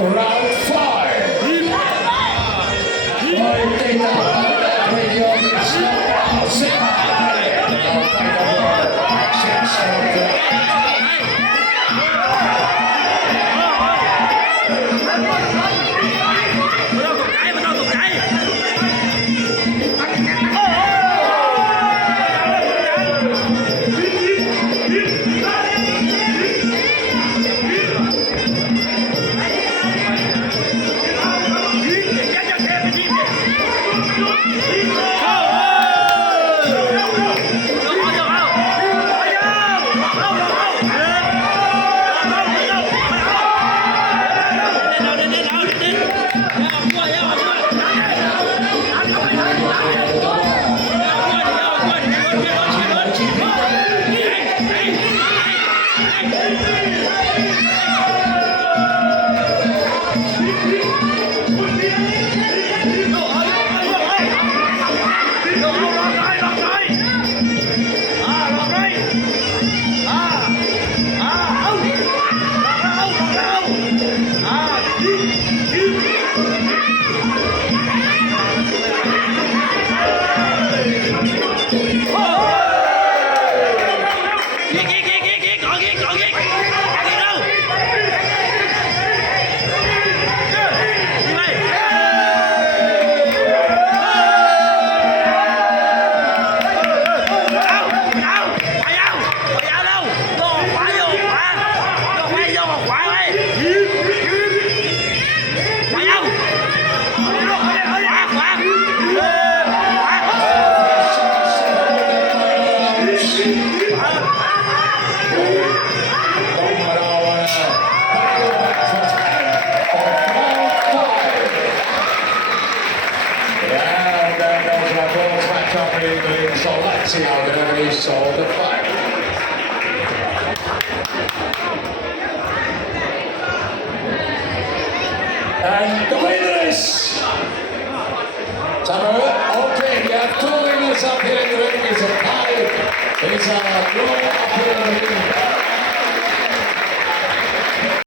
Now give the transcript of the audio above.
Round 5. Fighting the Battle Radio Show. Match up in the. So let's see how the fight. And the winner is. Okay, we have two winners up here in the ring. It's a tie. It's a draw up here in the ring.